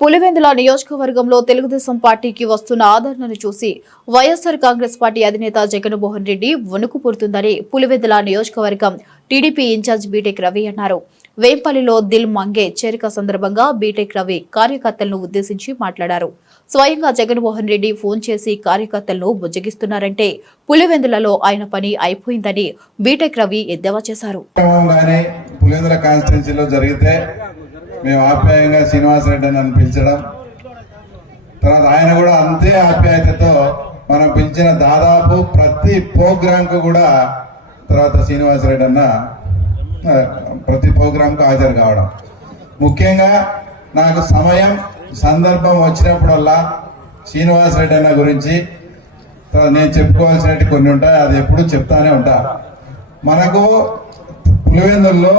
పులివెందుల నియోజకవర్గంలో తెలుగుదేశం పార్టీకి వస్తున్న ఆదరణను చూసి వైఎస్ఆర్ కాంగ్రెస్ పార్టీ అధినేత జగన్మోహన్ రెడ్డి వణుకు పుడుతుందని పులివెందుల నియోజకవర్గం టీడీపీ ఇన్ఛార్జ్ బీటెక్ రవి అన్నారు. వేంపల్లిలో దిల్ మంగే చేరిక సందర్భంగా బీటెక్ రవి కార్యకర్తలను ఉద్దేశించి మాట్లాడారు. స్వయంగా జగన్మోహన్ రెడ్డి ఫోన్ చేసి కార్యకర్తలను బుజ్జగిస్తున్నారంటే పులివెందులలో ఆయన పని అయిపోయిందని బీటెక్ రవి ఎద్దేవా చేశారు. మేము ఆప్యాయంగా శ్రీనివాసరెడ్డి అని పిలిచడం, తర్వాత ఆయన కూడా అంతే ఆప్యాయతతో మనం పిలిచిన దాదాపు ప్రతి ప్రోగ్రాంకు కూడా తర్వాత శ్రీనివాసరెడ్డి అన్న ప్రతి ప్రోగ్రాంకు హాజరు కావడం. ముఖ్యంగా నాకు సమయం సందర్భం వచ్చినప్పుడల్లా శ్రీనివాసరెడ్డి అన్న గురించి నేను చెప్పుకోవాల్సినట్టు కొన్ని ఉంటాయి, అది ఎప్పుడు చెప్తానే ఉంటా. మనకు పులివెందుల్లో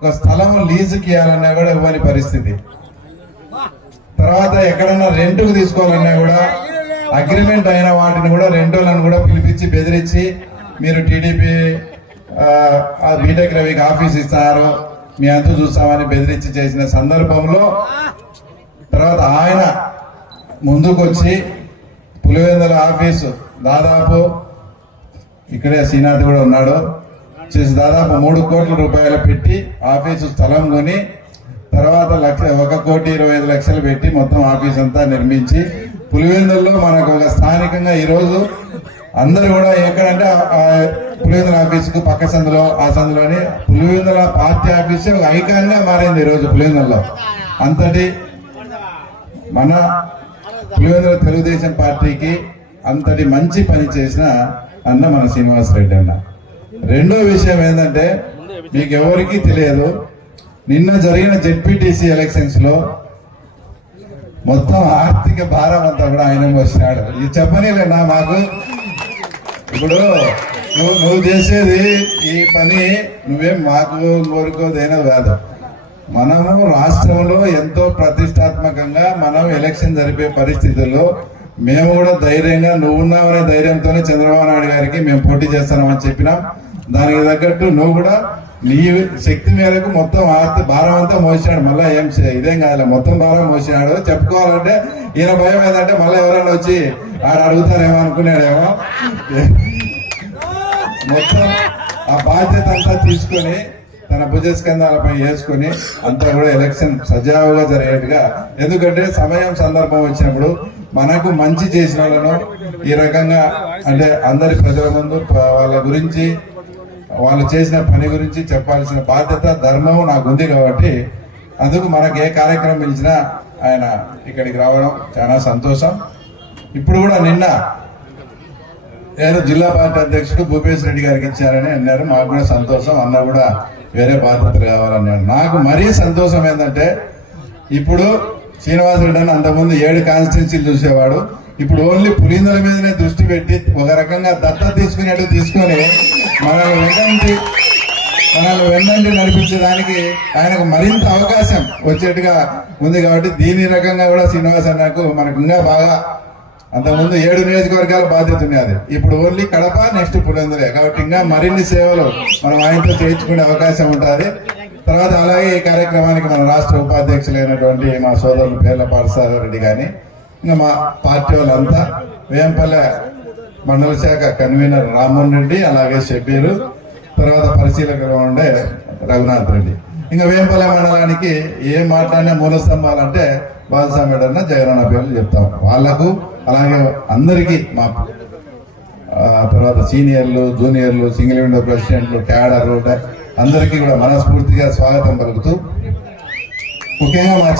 ఒక స్థలం లీజుకి ఇవ్వాలన్నా కూడా ఇవ్వని పరిస్థితి. తర్వాత ఎక్కడన్నా రెంట్కు తీసుకోవాలన్నా కూడా అగ్రిమెంట్ అయిన వాటిని కూడా రెంటోళ్ళని కూడా పిలిపించి బెదిరించి మీరు టీడీపీ బీటెక్ రవికి ఆఫీస్ ఇస్తున్నారు, మీ అంతు చూస్తామని బెదిరించి చేసిన సందర్భంలో తర్వాత ఆయన ముందుకొచ్చి పులివెందుల ఆఫీసు దాదాపు ఇక్కడే శ్రీనాథ్ కూడా ఉన్నాడు చేసి దాదాపు 3 కోట్ల రూపాయలు పెట్టి ఆఫీసు స్థలం కొని తర్వాత 1,25,00,000 పెట్టి మొత్తం ఆఫీస్ అంతా నిర్మించి పులివెందుల్లో మనకు ఒక స్థానికంగా ఈరోజు అందరూ కూడా ఎక్కడంటే పులివెందుల ఆఫీసుకు పక్క సందులో ఆ సందులోని పులివెందుల పార్టీ ఆఫీసు ఒక ఐకాన్ గా మారింది ఈరోజు పులివెందుల్లో. అంతటి మన పులివెందుల తెలుగుదేశం పార్టీకి అంతటి మంచి పని చేసిన అన్న మన శ్రీనివాసరెడ్డి అన్న. రెండో విషయం ఏంటంటే మీకు ఎవరికి తెలియదు, నిన్న జరిగిన జెడ్పీటీసీ ఎలక్షన్స్ లో మొత్తం ఆర్థిక భారం అంతా కూడా ఆయన వచ్చినాడు. ఇది చెప్పనేలేనా మాకు? ఇప్పుడు నువ్వు చేసేది ఈ పని నువ్వేం మాకు కోరుకోదైనా కాదు. మనము రాష్ట్రంలో ఎంతో ప్రతిష్టాత్మకంగా మనం ఎలక్షన్ జరిపే పరిస్థితుల్లో మేము కూడా ధైర్యంగా నువ్వున్నామనే ధైర్యంతోనే చంద్రబాబు నాయుడు గారికి మేము పోటీ చేస్తున్నామని చెప్పినాం. దానికి తగ్గట్టు నువ్వు కూడా నీ శక్తి మేరకు మొత్తం భారం అంతా మోసినాడు. మళ్ళీ ఏం ఇదేం కాదు, మొత్తం భారం మోసినాడు. చెప్పుకోవాలంటే ఈయన భయం ఏంటంటే మళ్ళీ ఎవరైనా వచ్చి ఆడ అడుగుతారేమో అనుకున్నాడేమో. మొత్తం ఆ బాధ్యత అంతా తీసుకొని తన భుజస్కంధాలపై వేసుకుని అంతా కూడా ఎలక్షన్ సజావుగా జరిగేట్టుగా, ఎందుకంటే సమయం సందర్భం వచ్చినప్పుడు మనకు మంచి చేసిన వాళ్ళను ఈ రకంగా అంటే అందరి ప్రజల ముందు వాళ్ళ గురించి వాళ్ళు చేసిన పని గురించి చెప్పాల్సిన బాధ్యత ధర్మం నాకు ఉంది కాబట్టి అందుకు మనకు ఏ కార్యక్రమం పిలిచినా ఆయన ఇక్కడికి రావడం చాలా సంతోషం. ఇప్పుడు కూడా నిన్న నేను జిల్లా పార్టీ అధ్యక్షుడు భూపేశ్ రెడ్డి గారికి ఇచ్చారని అన్నారు. మాకు కూడా సంతోషం, అన్న కూడా వేరే బాధ్యతలు కావాలన్నాడు. నాకు మరీ సంతోషం ఏంటంటే ఇప్పుడు శ్రీనివాసరెడ్డి అని అంతకుముందు 7 కాన్స్టిట్యున్సీలు చూసేవాడు, ఇప్పుడు ఓన్లీ పులిందుల మీదనే దృష్టి పెట్టి ఒక రకంగా దత్త తీసుకొని మనల్ని వెన్నంటి నడిపించడానికి ఆయనకు మరింత అవకాశం వచ్చేట్టుగా ఉంది. కాబట్టి దీని రకంగా కూడా శ్రీనివాస్ అన్నకు మనకు ఇంకా బాగా అంతకుముందు 7 నియోజకవర్గాల బాధ్యత ఉన్నది, ఇప్పుడు ఓన్లీ కడప నెక్స్ట్ పులిందులే. కాబట్టి ఇంకా మరిన్ని సేవలు మనం ఆయనతో చేయించుకునే అవకాశం ఉంటుంది. తర్వాత అలాగే ఈ కార్యక్రమానికి మన రాష్ట్ర ఉపాధ్యక్షులైనటువంటి మా సోదరులు పేర్ల పాఠశాలరెడ్డి కానీ ఇంకా మా పార్టీ వాళ్ళంతా, వేంపల్లె మండల శాఖ కన్వీనర్ రామ్మోహన్ రెడ్డి, అలాగే షబ్బీరు, తర్వాత పరిశీలకులు ఉండే రఘునాథ్ రెడ్డి. ఇంకా వేంపల్లె మండలానికి ఏం మాట్లాడినా మూల స్తంభాలంటే బాలస్వామి అన్న జగనన్న పేర్లు చెప్తాం వాళ్లకు. అలాగే అందరికీ మా తర్వాత సీనియర్లు, జూనియర్లు, సింగిల్ విండో ప్రెసిడెంట్లు, క్యాడర్ అందరికీ కూడా మనస్ఫూర్తిగా స్వాగతం పలుకుతూ, ముఖ్యంగా మా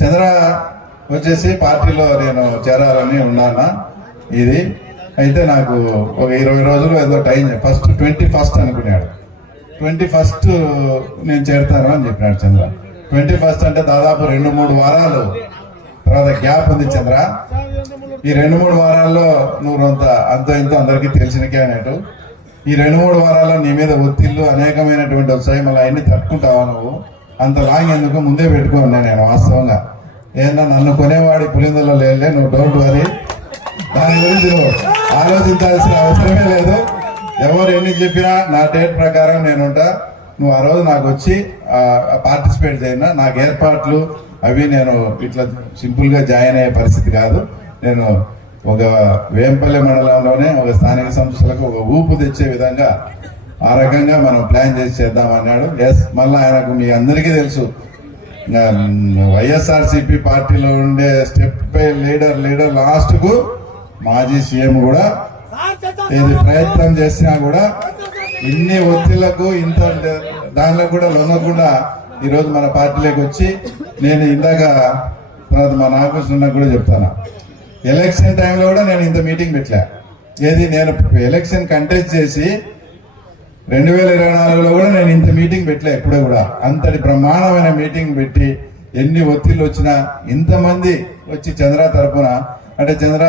చంద్ర వచ్చేసి పార్టీలో నేను చేరాలని ఉన్నానా. ఇది అయితే నాకు ఒక 20 రోజులు ఏదో టైం, ఫస్ట్ 21st అనుకున్నాడు. 21st నేను చేరుతాను అని చెప్పినాడు చంద్ర. 21st అంటే దాదాపు 2-3 వారాలు తర్వాత గ్యాప్ ఉంది చంద్ర. ఈ 2-3 వారాల్లో నువ్వు అంత ఇంత అందరికీ తెలిసినకే అన్నట్టు. ఈ 2-3 వారాల్లో నీ మీద ఒత్తిళ్లు అనేకమైనటువంటి వస్తాయి, మళ్ళీ అవన్నీ తట్టుకుంటావా నువ్వు? అంత లాంగ్ ఎందుకు ముందే పెట్టుకున్నా నేను. వాస్తవంగా ఏదన్నా నన్ను కొనేవాడి పులిందుల్లో లేదులే, నువ్వు డోంట్ వరీ, దాని గురించి నువ్వు ఆలోచించాల్సిన అవసరమే లేదు. ఎవరు ఎన్ని చెప్పినా నా డేట్ ప్రకారం నేనుంటా. నువ్వు ఆ రోజు నాకు వచ్చి పార్టిసిపేట్ చేయనా, నాకు ఏర్పాట్లు అవి నేను ఇట్లా సింపుల్ గా జాయిన్ అయ్యే పరిస్థితి కాదు. నేను ఒక వేంపల్లి మండలంలోనే ఒక స్థానిక సంస్థలకు ఒక ఊపు తెచ్చే విధంగా ఆ రకంగా మనం ప్లాన్ చేసి చేద్దాం అన్నాడు. ఎస్, మళ్ళీ ఆయనకు మీ అందరికీ తెలుసు, వైఎస్ఆర్సీపీ పార్టీలో ఉండే స్టెప్ బై లీడర్ లాస్ట్ కు మాజీ సీఎం కూడా ఏది ప్రయత్నం చేసినా కూడా ఇన్ని ఒత్తిళ్లకు ఇంత దానిలో కూడా లొంగకుండా ఈరోజు మన పార్టీలోకి వచ్చి, నేను ఇందాక తర్వాత మా నాగకృష్ణ కూడా చెప్తాను, ఎలక్షన్ టైంలో కూడా నేను ఇంత మీటింగ్ పెట్టలే. ఏది నేను ఎలక్షన్ కంటెస్ట్ చేసి 2024లో కూడా నేను ఇంత మీటింగ్ పెట్టలే ఎప్పుడూ కూడా. అంతటి బ్రహ్మాండమైన మీటింగ్ పెట్టి ఎన్ని ఒత్తిళ్ళు వచ్చినా ఇంతమంది వచ్చి చంద్ర తరపున, అంటే చంద్ర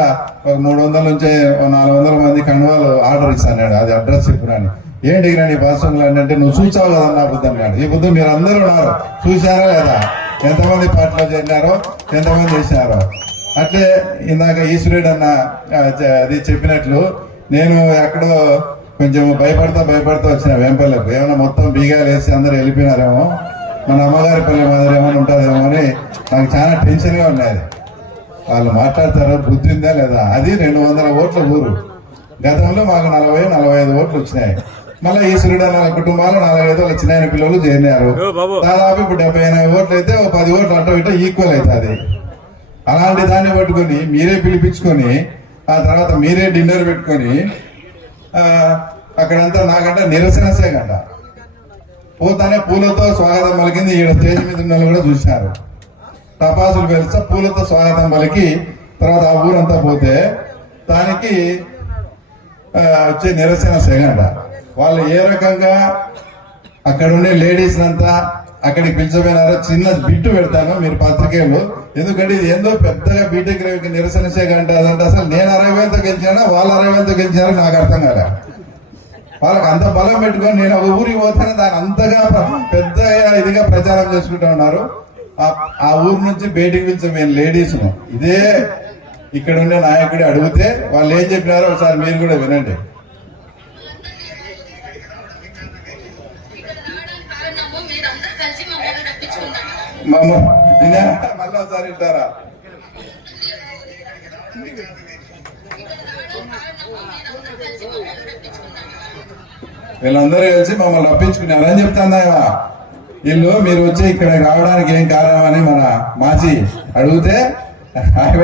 ఒక 300 నుంచి 400 మంది కండువాలు ఆర్డర్ ఇస్తాడు, అది అడ్రస్ చెప్పునని. ఏంటి నీ భాషలో అంటే నువ్వు చూసావు కదా నా బుద్ధి అన్నాడు. ఈ బుద్ధి మీరు అందరూ ఉన్నారు, చూసారా లేదా, ఎంతమంది పార్టీలో చేరినారో ఎంతమంది చేసినారో. అట్లే ఇందాక ఈశ్వరుడు అన్న అది చెప్పినట్లు నేను ఎక్కడో కొంచెం భయపడతా వచ్చిన వేంపల్లకు, ఏమైనా మొత్తం బీగాలు వేసి అందరూ వెళ్ళిపోయినారేమో, మన అమ్మగారి పల్లె మాదిరి ఏమైనా ఉంటుందేమో అని నాకు చాలా టెన్షన్ గా ఉన్నది. వాళ్ళు మాట్లాడతారో బుద్ధి ఉందా లేదా. అది 200 ఓట్ల ఊరు. గతంలో మాకు 40-45 ఓట్లు వచ్చినాయి. మళ్ళీ ఈశ్వరుడు అన్న కుటుంబాలు 45 చిన్న పిల్లలు చేరినారు. దాదాపు ఇప్పుడు 70-80 ఓట్లు అయితే 10 ఓట్లు అటో ఇటో ఈక్వల్ అవుతుంది. అలాంటి దాన్ని పట్టుకొని మీరే పిలిపించుకొని ఆ తర్వాత మీరే డిన్నర్ పెట్టుకొని అక్కడంతా నాకంటే నిరసనసే గంట పోతానే పూలతో స్వాగతం పలికింది. ఈడ స్టేజ్ మీద ఉన్న కూడా చూసినారు, టపాసులు పెలిస్తే పూలతో స్వాగతం పలికి తర్వాత ఆ ఊరంతా పోతే దానికి వచ్చే నిరసన సెగంట. వాళ్ళు ఏ రకంగా అక్కడ ఉండే లేడీస్ అంతా అక్కడికి పిలిచిపోయినారో చిన్న బిట్టు పెడతాను మీరు పత్రికలు. ఎందుకంటే ఇది ఏందో పెద్దగా బీటెక్ రేవుకి నిరసన సెగంట అదంటే అసలు నేను 60,000తో గెలిచానా వాళ్ళు 60,000తో గెలిచారో నాకు అర్థం కాలే. వాళ్ళకి అంత బలం పెట్టుకొని నేను ఒక ఊరికి పోతానే దాన్ని అంతగా పెద్దగా ఇదిగా ప్రచారం చేసుకుంటూ ఉన్నారు. ఆ ఊరు నుంచి బయటికి పిలిచే మేము లేడీస్ ఇదే ఇక్కడ ఉండే నాయకుడి అడిగితే వాళ్ళు ఏం చెప్పినారో ఒకసారి మీరు కూడా వినండి. మళ్ళీ ఒకసారి ఇస్తారా, వీళ్ళందరూ కలిసి మమ్మల్ని రప్పించుకున్నారని చెప్తాను. వీళ్ళు మీరు వచ్చి ఇక్కడ రావడానికి ఏం కారణం అని మన మాజీ అడిగితే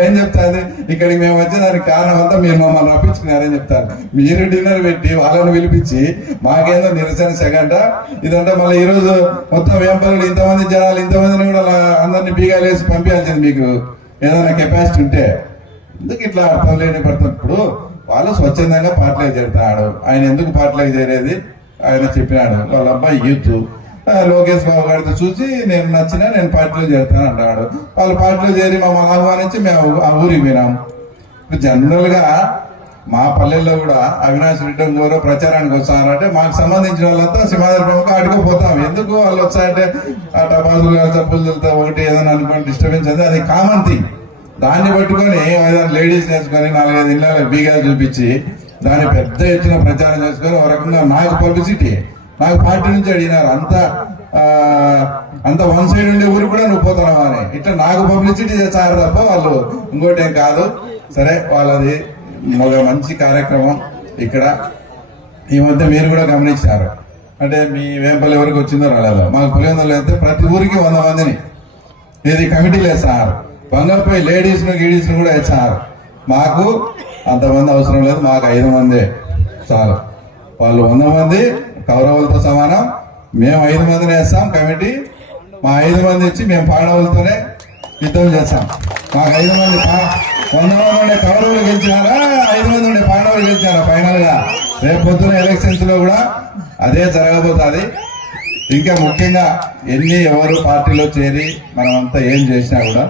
ఏం చెప్తాది, ఇక్కడికి మేము వచ్చే దానికి కారణం అంతా మీరు మమ్మల్ని రప్పించుకున్నారని చెప్తారు. మీరు డిన్నర్ పెట్టి వాళ్ళని పిలిపించి మాకేందో నిరసన సెగంట ఇదంతా. మళ్ళీ ఈ రోజు మొత్తం వేంపల్లి ఇంతమంది జనాలు ఇంతమందిని కూడా అందరినీ బీగాలు వేసి పంపించాల్సింది. మీకు ఏదైనా కెపాసిటీ ఉంటే ఎందుకు ఇట్లా అర్థం లేని పడుతుంది. ఇప్పుడు వాళ్ళు స్వచ్ఛందంగా పార్టీలోకి చేరుతాడు. ఆయన ఎందుకు పార్టీలోకి చేరేది ఆయన చెప్పినాడు. వాళ్ళ అబ్బాయి యూత్ లోకేష్ బాబు గారితో చూసి నేను నచ్చినా నేను పార్టీలో చేరుతాను అన్నాడు. వాళ్ళు పార్టీలో చేరి మమ్మల్ని ఆహ్వానించి మేము ఆ ఊరికి పోయినాం. జనరల్ గా మా పల్లెల్లో కూడా అవినాష్ రెడ్డి గారు ప్రచారానికి వస్తారంటే మాకు సంబంధించిన వాళ్ళంతా సింహాద్రిపురంకి ఆడుకోపోతాం. ఎందుకు వాళ్ళు వచ్చారంటే ఆ టపాసులు చప్పులతో ఒకటి ఏదైనా అనుకోని డిస్టర్బెన్స్ అది అది కామన్ థింగ్. దాన్ని పట్టుకొని లేడీస్ నేర్చుకొని 4-5 ఇళ్ళ బీగాలు చూపించి దాన్ని పెద్ద ఎత్తున ప్రచారం చేసుకొని ఒక రకంగా నాకు పబ్లిసిటీ, నాకు పార్టీ నుంచి అడిగినారు అంత వన్ సైడ్ ఉండే ఊరికి కూడా నువ్వు పోతున్నావు అని ఇట్లా నాకు పబ్లిసిటీ చేస్తారు తప్ప వాళ్ళు ఇంకోటి ఏం కాదు. సరే, వాళ్ళది ఒక మంచి కార్యక్రమం. ఇక్కడ ఈ మధ్య మీరు కూడా గమనించారు, అంటే మీ వేంపల్లి ఎవరికి వచ్చిందో రాలేదో. మాకు పులివెందులు అయితే ప్రతి ఊరికి 100 మందిని ఇది కమిటీలు వేస్తారు. బంగారుపై లేడీస్ ను గీడీస్ ను కూడా వేస్తారు. మాకు అంతమంది అవసరం లేదు, మాకు 5 మందే చాలు. వాళ్ళు 100 మంది కౌరవులతో సమానం. మేము 5 మందిని వేస్తాం కమిటీ. మా 5 మంది ఇచ్చి మేము పాండవులతోనే యుద్ధం చేస్తాం. మాకు 5 మంది 100 మంది ఉండే కౌరవులు గెలిచినారా, 5 మంది ఉండే పాండవులు గెలిచారా. ఫైనల్ గా రేపు పొద్దున ఎలక్షన్స్ లో కూడా అదే జరగబోతుంది. ఇంకా ముఖ్యంగా ఎవరు పార్టీలో చేరి మనమంతా ఏం చేసినా కూడా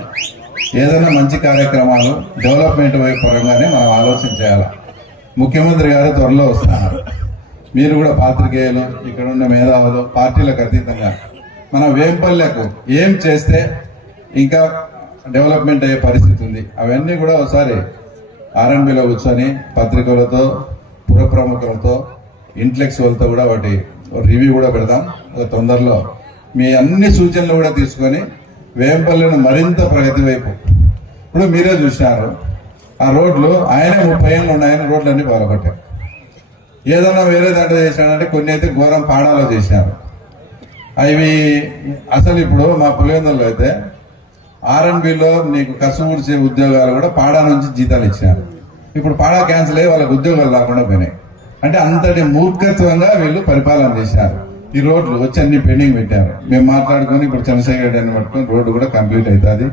ఏదైనా మంచి కార్యక్రమాలు డెవలప్మెంట్ వైపు పరంగానే మనం ఆలోచన చేయాలి. ముఖ్యమంత్రి గారు త్వరలో వస్తున్నారు. మీరు కూడా పాత్రికేయులు, ఇక్కడ ఉన్న మేధావులు, పార్టీలకు అతీతంగా మన వేంపల్లెకు ఏం చేస్తే ఇంకా డెవలప్మెంట్ అయ్యే పరిస్థితి ఉంది అవన్నీ కూడా ఒకసారి ఆర్ఎన్బిలో కూర్చొని పత్రికలతో, పుర ప్రముఖులతో, ఇంటలెక్చువల్తో కూడా వాటి రివ్యూ కూడా పెడదాం. తొందరలో మీ అన్ని సూచనలు కూడా తీసుకొని వేంపల్లిని మరింత ప్రగతి వైపు. ఇప్పుడు మీరే చూసినారు ఆ రోడ్లు, ఆయనే 30 ఏళ్ళు ఉన్నాయని రోడ్లన్నీ బాగుపట్టారు. ఏదన్నా వేరే దాంట్లో చేసినాడంటే కొన్ని అయితే ఘోరం పాడాలో చేసినారు. అవి అసలు ఇప్పుడు మా పులివెందుల్లో అయితే R&Bలో నీకు కష్టపూర్చే ఉద్యోగాలు కూడా పాడా నుంచి జీతాలు ఇచ్చినారు. ఇప్పుడు పాడా క్యాన్సిల్ అయ్యి వాళ్ళకి ఉద్యోగాలు రాకుండా పోయినాయి. అంటే అంతటి మూర్ఖత్వంగా వీళ్ళు పరిపాలన చేశారు. ఈ రోడ్లు వచ్చి అన్ని పెండింగ్ పెట్టారు. మేము మాట్లాడుకొని ఇప్పుడు చంద్రశేఖర్ రెడ్డి అని పట్టుకొని రోడ్డు కూడా కంప్లీట్ అవుతుంది.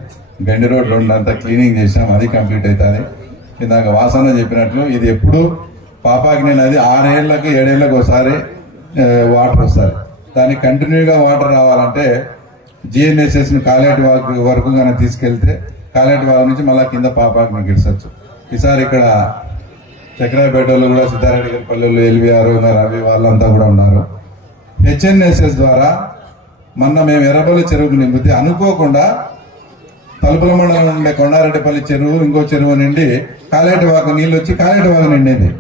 గండి రోడ్ రెండు అంతా క్లీనింగ్ చేసాం, అది కంప్లీట్ అవుతుంది. ఇందాక వాసన చెప్పినట్లు ఇది ఎప్పుడు పాపాకి నది 6 ఏళ్లకు 7 ఏళ్లకు ఒకసారి వాటర్ వస్తారు. దానికి కంటిన్యూగా వాటర్ రావాలంటే GNSS ని కాలేటి వరకు కనుక తీసుకెళ్తే కాలేటి వాగు నుంచి మళ్ళా కింద పాపాకి గిడిచచ్చు. ఈసారి ఇక్కడ చక్రాయపేటలో కూడా సిద్ధారెడ్డి గారి పల్లెలు LVR రవి వాళ్ళంతా కూడా ఉన్నారు. HNSS ద్వారా మొన్న మేము ఎర్రబల్లి చెరువుకు నింపితే అనుకోకుండా తలుపుల మండలం ఉండే కొండారెడ్డిపల్లి చెరువు ఇంకో చెరువు నిండి కాలేటి వాగు నీళ్ళు వచ్చి కాలేటి వాగు నిండింది.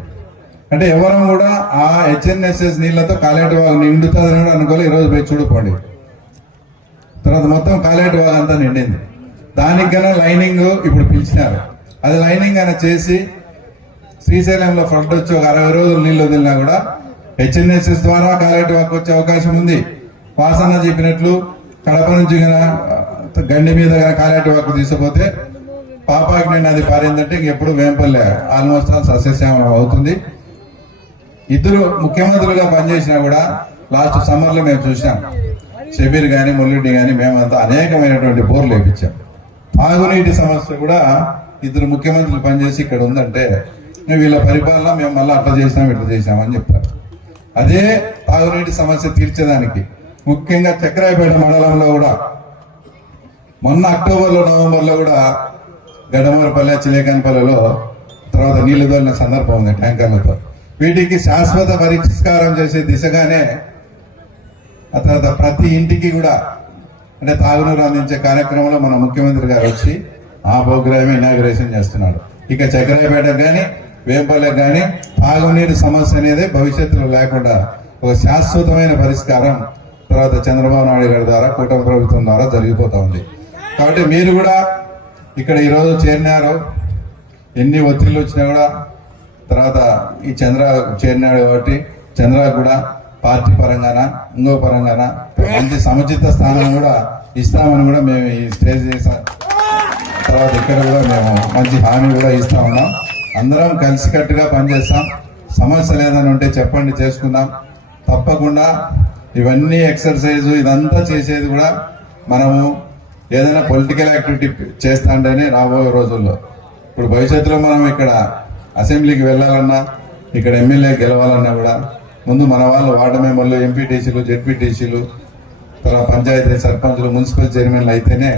అంటే ఎవరం కూడా ఆ HNSS నీళ్లతో కాలేటి వాగు నిండుతుందని కూడా అనుకోలే. ఈరోజు పోయి చూడుకోండి, తర్వాత మొత్తం కాలేటి వాగు అంతా నిండింది. దానికి కన్నా లైనింగ్ ఇప్పుడు పిలిచినారు. అది లైనింగ్ అయినా చేసి శ్రీశైలంలో ఫ్లడ్ వచ్చి ఒక 60 రోజులు నీళ్లు వదిలినా కూడా HNSS ద్వారా కాలేటి వాగు వచ్చే అవకాశం ఉంది. వాసన చెప్పినట్లు కడప నుంచి గండి మీద కాలేటి వాగు తీసుకుపోతే పాపాకి నది పారిందంటే ఇంకెప్పుడు వేంపల్లె ఆల్మోస్ట్ సస్యశ్యామలం అవుతుంది. ఇద్దరు ముఖ్యమంత్రులుగా పనిచేసినా కూడా లాస్ట్ సమ్మర్ లో మేము చూసాం. షబీర్ గాని ముల్లుడ్డి గాని మేమంతా అనేకమైనటువంటి బోర్లు వేయించాం. తాగునీటి సమస్య కూడా ఇద్దరు ముఖ్యమంత్రులు పనిచేసి ఇక్కడ ఉందంటే వీళ్ళ పరిపాలన మేము మళ్ళీ అట్లా చేసినాం ఇట్లా చేసినామని చెప్తారు. అదే తాగునీటి సమస్య తీర్చేదానికి ముఖ్యంగా చక్రాయపేట మండలంలో కూడా మొన్న అక్టోబర్లో నవంబర్లో కూడా గడమరపల్లె చిలేకానపల్లెలో తర్వాత నీళ్లు తోలిన సందర్భం ఉంది ట్యాంకర్లతో. వీటికి శాశ్వత పరిష్కారం చేసే దిశగానే ఆ తర్వాత ప్రతి ఇంటికి కూడా అంటే తాగునీరు అందించే కార్యక్రమంలో మన ముఖ్యమంత్రి గారు వచ్చి ఆ ప్రోగ్రామే ఇనాగ్రేషన్ చేస్తున్నాడు. ఇక చక్రాయపేటకు కానీ వేంపల్లెకు కానీ తాగునీరు సమస్య అనేది భవిష్యత్తులో లేకుండా ఒక శాశ్వతమైన పరిష్కారం తర్వాత చంద్రబాబు నాయుడు గారి ద్వారా కూటమి ప్రభుత్వం ద్వారా జరిగిపోతా ఉంది. కాబట్టి మీరు కూడా ఇక్కడ ఈరోజు చేరినారు. ఎన్ని ఒత్తిళ్లు వచ్చినా కూడా తర్వాత ఈ చంద్ర చేరినాడు కాబట్టి చంద్ర కూడా పార్టీ పరంగాన ఇంకో పరంగాన మంచి సముచిత స్థానం కూడా ఇస్తామని కూడా మేము ఈ స్టేజ్ చేసా తర్వాత ఇక్కడ కూడా మేము మంచి హామీ కూడా ఇస్తా ఉన్నాం. అందరం కలిసికట్టుగా పనిచేస్తాం. సమస్య లేదని ఉంటే చెప్పండి, చేసుకుందాం. తప్పకుండా ఇవన్నీ ఎక్సర్సైజ్ ఇదంతా చేసేది కూడా మనము ఏదైనా పొలిటికల్ యాక్టివిటీ చేస్తా అంటేనే రాబోయే రోజుల్లో. ఇప్పుడు భవిష్యత్తులో మనం ఇక్కడ అసెంబ్లీకి వెళ్ళాలన్నా ఇక్కడ ఎమ్మెల్యే గెలవాలన్నా కూడా ముందు మన వాళ్ళు వార్డు మెంబర్లు ఎంపీటీసీలు జెడ్పీటీసీలు తర్వాత పంచాయతీ సర్పంచులు మున్సిపల్ చైర్మన్లు అయితేనే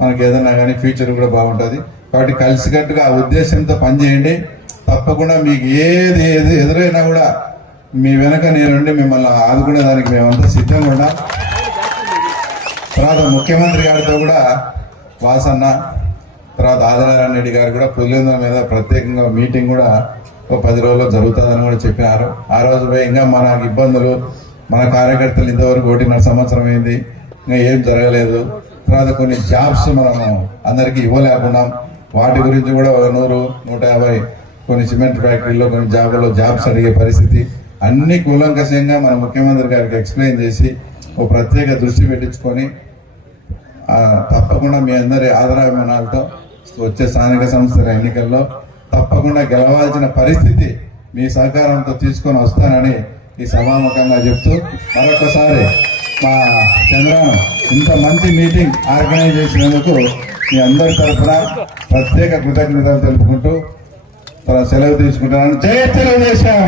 మనకి ఏదైనా కానీ ఫ్యూచర్ కూడా బాగుంటుంది. కాబట్టి కలిసికట్టుగా ఆ ఉద్దేశంతో పనిచేయండి. తప్పకుండా మీకు ఏది ఎదురైనా కూడా మీ వెనక నేనుండి మిమ్మల్ని ఆదుకునేదానికి మేమంతా సిద్ధంగా ఉన్నాం. తర్వాత ముఖ్యమంత్రి గారితో కూడా వాసన్న తర్వాత ఆదినారాయణ రెడ్డి గారు కూడా పులివెందుల మీద ప్రత్యేకంగా మీటింగ్ కూడా ఒక 10 రోజుల్లో జరుగుతుందని కూడా చెప్పినారు. ఆ రోజు పోయి ఇంకా మనకు ఇబ్బందులు మన కార్యకర్తలు ఇంతవరకు 1.5 సంవత్సరం అయింది, ఇంకా ఏం జరగలేదు. తర్వాత కొన్ని జాబ్స్ మనము అందరికీ ఇవ్వలేకున్నాం. వాటి గురించి కూడా 100, 150 కొన్ని సిమెంట్ ఫ్యాక్టరీలో కొన్ని జాబ్స్ అడిగే పరిస్థితి అన్ని కూలంకషంగా మన ముఖ్యమంత్రి గారికి ఎక్స్ప్లెయిన్ చేసి ఒక ప్రత్యేక దృష్టి పెట్టించుకొని తప్పకుండా మీ అందరి ఆదరాభిమానాలతో వచ్చే స్థానిక సంస్థల ఎన్నికల్లో తప్పకుండా గెలవాల్సిన పరిస్థితి మీ సహకారంతో తీసుకొని వస్తానని ఈ సభాముఖంగా చెప్తూ మరొకసారి మా చంద్రను ఇంత మంచి మీటింగ్ ఆర్గనైజ్ చేసినందుకు మీ అందరి తరఫున ప్రత్యేక కృతజ్ఞతలు తెలుపుకుంటూ సెలవు తీసుకుంటున్నాను. జై తెలుగుదేశం.